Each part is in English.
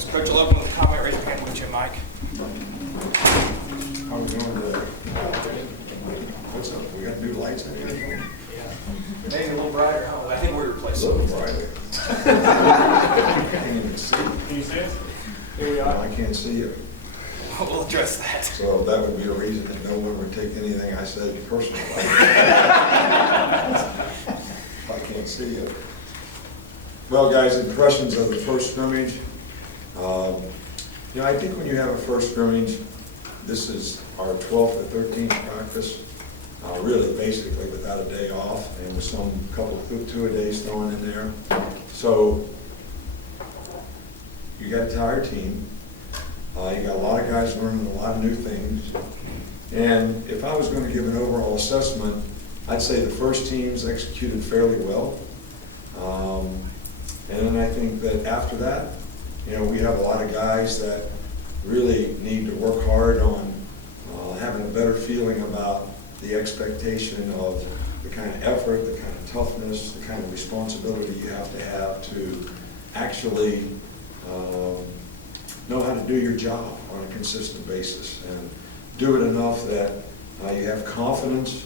Is Coach Lovin with a comment? Raise your hand with you, Mike. How are we doing today? What's up? We got new lights in here? Yeah. Maybe a little brighter, huh? I think we A replaced little it. brighter. Can't even see. Can you see us? Here we are. I can't see you. We'll address that. So that would be a reason that no one would take anything I said personally. If I can't see you. Well, guys, impressions of the first scrimmage. I think when you have a first scrimmage, this is our 12th or 13th practice, really basically without a day off, and with some two-a-days thrown in there. So you got a tired team. You got a lot of guys learning a lot of new things. And if I was going to give an overall assessment, I'd say the first team's executed fairly well. And then I think that after that, we have a lot of guys that really need to work hard on having a better feeling about the expectation of the kind of effort, the kind of toughness, the kind of responsibility you have to actually know how to do your job on a consistent basis and do it enough that you have confidence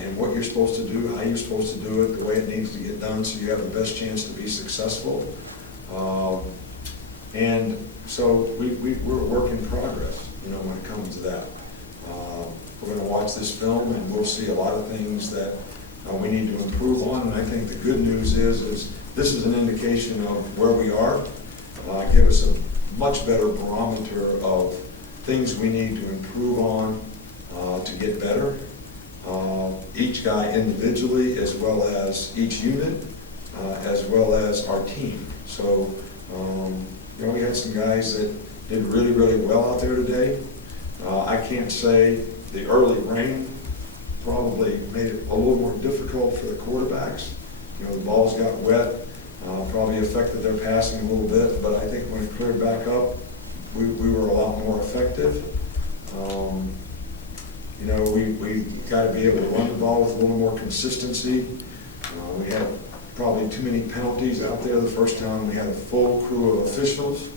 in what you're supposed to do, how you're supposed to do it, the way it needs to get done, so you have the best chance to be successful. And so we're a work in progress, when it comes to that. We're going to watch this film and we'll see a lot of things that we need to improve on. And I think the good news is this is an indication of where we are. Give us a much better barometer of things we need to improve on to get better. Each guy individually, as well as each unit, as well as our team. So, we had some guys that did really, really well out there today. I can't say the early rain probably made it a little more difficult for the quarterbacks. The balls got wet, probably affected their passing a little bit, but I think when it cleared back up, we were a lot more effective. We got to be able to run the ball with a little more consistency. We had probably too many penalties out there the first time. We had a full crew of officials,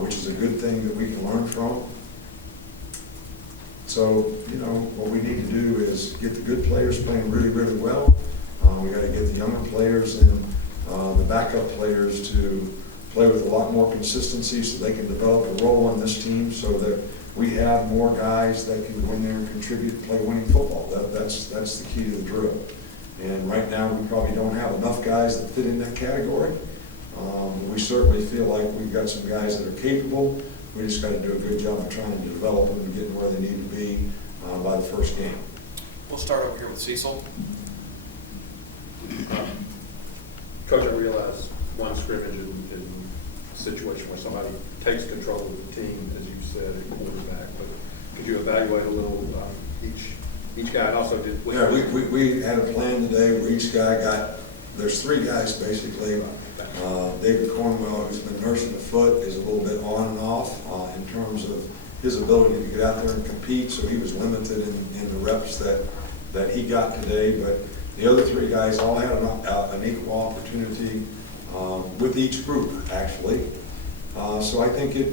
which is a good thing that we can learn from. So, what we need to do is get the good players playing really, really well. We got to get the younger players and the backup players to play with a lot more consistency so they can develop a role on this team so that we have more guys that can go in there and contribute and play winning football. That's the key to the drill. And right now, we probably don't have enough guys that fit in that category. We certainly feel like we've got some guys that are capable. We just got to do a good job of trying to develop them and getting where they need to be by the first game. We'll start over here with Cecil. Coach, I realize one scrimmage in a situation where somebody takes control of the team, as you said, at quarterback, but could you evaluate a little each guy, and also did... Yeah, we had a plan today where each guy there's three guys basically. David Cornwell, who's been nursing the foot, is a little bit on and off in terms of his ability to get out there and compete, so he was limited in the reps that he got today. But the other three guys all had an equal opportunity with each group, actually. So I think it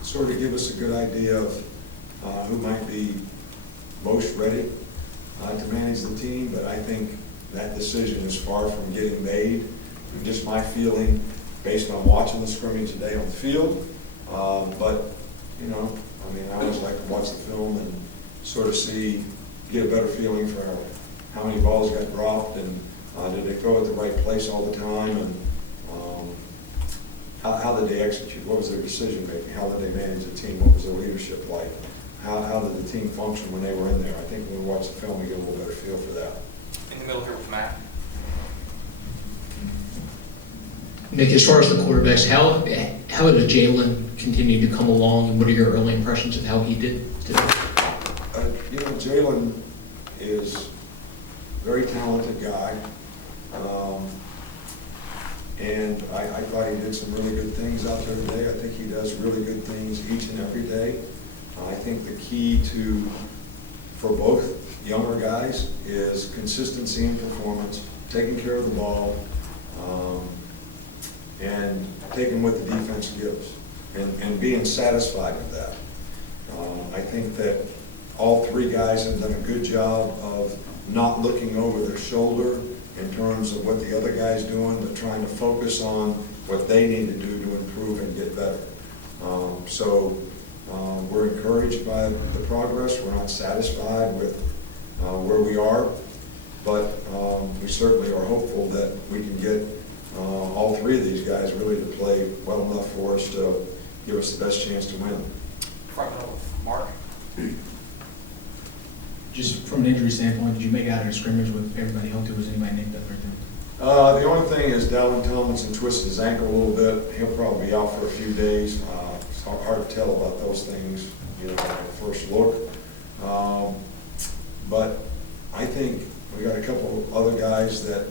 sort of gives us a good idea of who might be most ready to manage the team, but I think that decision is far from getting made. Just my feeling based on watching the scrimmage today on the field. But, I always like to watch the film and sort of get a better feeling for how many balls got dropped and did they throw it the right place all the time, and how did they execute? What was their decision making? How did they manage the team? What was their leadership like? How did the team function when they were in there? I think when we watch the film, we get a little better feel for that. In the middle here with Matt. Nick, as far as the quarterbacks, how did Jalen continue to come along, and what are your early impressions of how he did today? Jalen is a very talented guy, and I thought he did some really good things out there today. I think he does really good things each and every day. I think the key for both younger guys is consistency in performance, taking care of the ball, and taking what the defense gives. and being satisfied with that. I think that all three guys have done a good job of not looking over their shoulder in terms of what the other guy's doing, but trying to focus on what they need to do to improve and get better. We're encouraged by the progress. We're not satisfied with where we are, but we certainly are hopeful that we can get all three of these guys really to play well enough for us to give us the best chance to win. Front row with Mark. Just from an injury standpoint, did you make out in a scrimmage with everybody healthy? Was anybody named up right there? The only thing is Dalvin Tomlinson twisted his ankle a little bit. He'll probably be out for a few days. It's hard to tell about those things, at first look. But I think we got a couple of other guys that,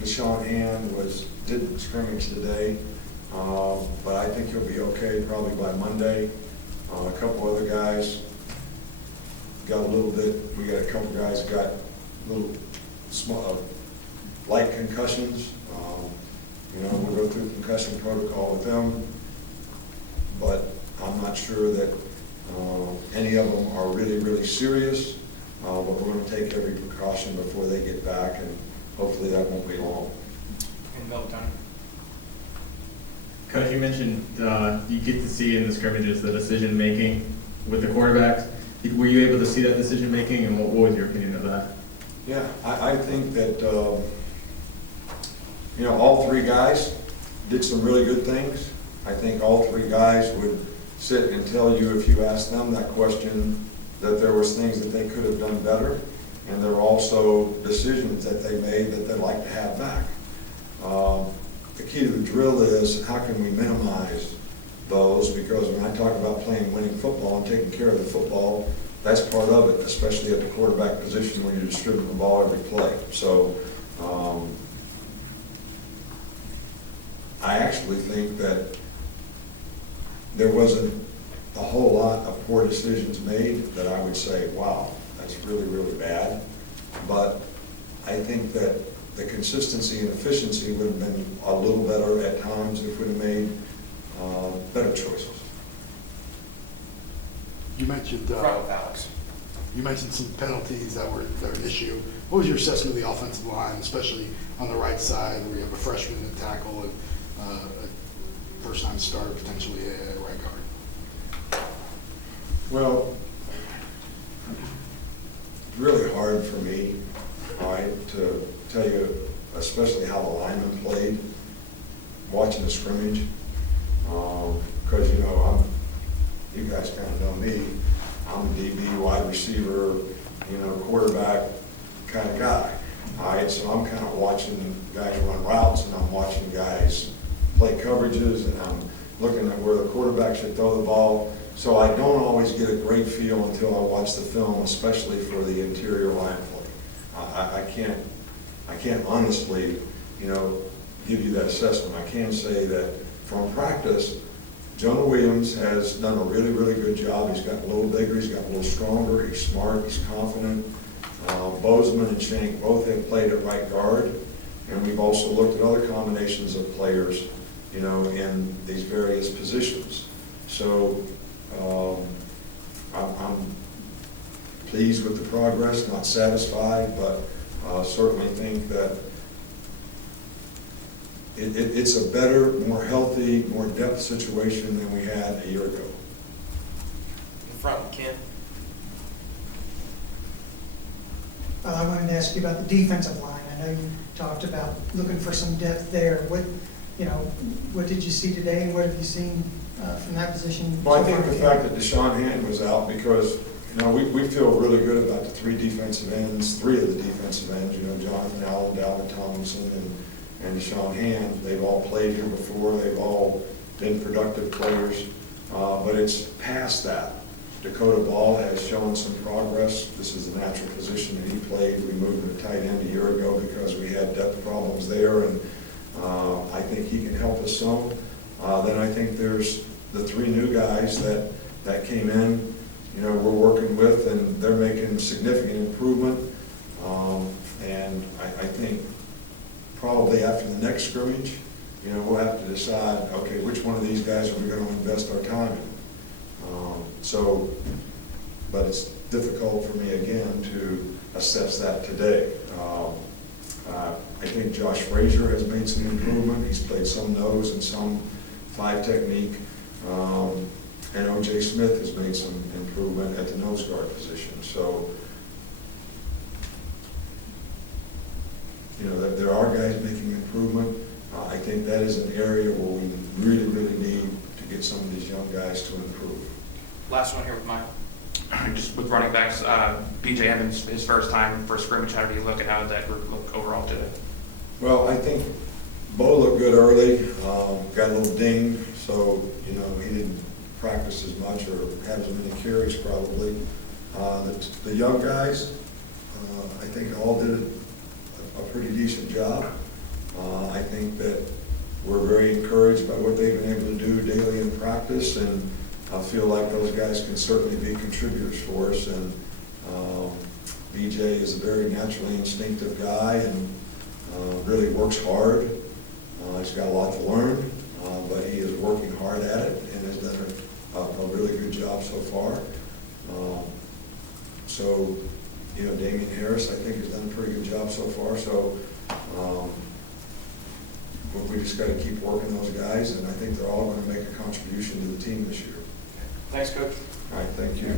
Deshaun Hand didn't scrimmage today, but I think he'll be okay probably by Monday. A couple other guys got a little bit, we got a couple guys got little small, light concussions. We'll go through concussion protocol with them, but I'm not sure that any of them are really, really serious. But we're going to take every precaution before they get back, and hopefully that won't be long. In the middle, Tony. Coach, you mentioned you get to see in the scrimmages the decision-making with the quarterbacks. Were you able to see that decision-making, and what was your opinion of that? Yeah, I think that, all three guys did some really good things. I think all three guys would sit and tell you, if you asked them that question, that there was things that they could have done better, and there are also decisions that they made that they'd like to have back. The key to the drill is, how can we minimize those? Because when I talk about playing winning football and taking care of the football, that's part of it, especially at the quarterback position when you're distributing the ball every play. So I actually think that there wasn't a whole lot of poor decisions made that I would say, wow, that's really, really bad. But I think that the consistency and efficiency would have been a little better at times if we'd have made better choices. You mentioned Front with Alex. you mentioned some penalties that were an issue. What was your assessment of the offensive line, especially on the right side, where you have a freshman at tackle and a first-time starter potentially at right guard? Well, it's really hard for me, all right, to tell you, especially how the linemen played, watching the scrimmage, because, you guys kind of know me. I'm a DB, wide receiver, quarterback kind of guy, all right? So I'm kind of watching guys run routes, and I'm watching guys play coverages, and I'm looking at where the quarterback should throw the ball. So I don't always get a great feel until I watch the film, especially for the interior line play. I can't honestly, give you that assessment. I can say that from practice, Jonah Williams has done a really, really good job. He's gotten a little bigger, he's gotten a little stronger, he's smart, he's confident. Bozeman and Shank both have played at right guard, and we've also looked at other combinations of players, in these various positions. So I'm pleased with the progress, not satisfied, but certainly think that it's a better, more healthy, more depth situation than we had a year ago. In front with Ken. I wanted to ask you about the defensive line. I know you talked about looking for some depth there. What did you see today, and what have you seen from that position? Well, I think the fact that Deshaun Hand was out, because we feel really good about the three of the defensive ends, Jonathan Allen, Dalvin Tomlinson, and Deshaun Hand. They've all played here before. They've all been productive players, but it's past that. Dakota Ball has shown some progress. This is the natural position that he played. We moved him to tight end a year ago because we had depth problems there, and I think he can help us some. Then I think there's the three new guys that came in, we're working with, and they're making significant improvement. And I think probably after the next scrimmage, we'll have to decide, okay, which one of these guys are we gonna invest our time in? So, but it's difficult for me again to assess that today. I think Josh Frazier has made some improvement. He's played some nose and some five technique. And O.J. Smith has made some improvement at the nose guard position. So, you know, there are guys making improvement. I think that is an area where we really, really need to get some of these young guys to improve. Last one here with Michael. Just with running backs, B.J. Evans, his first time for scrimmage, how did he look and how did that group look overall today? Well, I think Bo looked good early, got a little dinged, so, you know, he didn't practice as much or have as many carries probably. The young guys, I think all did a pretty decent job. I think that we're very encouraged by what they've been able to do daily in practice, and I feel like those guys can certainly be contributors for us. And BJ is a very naturally instinctive guy and really works hard. He's got a lot to learn, but he is working hard at it and has done a really good job so far. So, you know, Damian Harris, I think, has done a pretty good job so far. So we just got to keep working those guys, and I think they're all going to make a contribution to the team this year. Thanks, Coach. All right, thank you.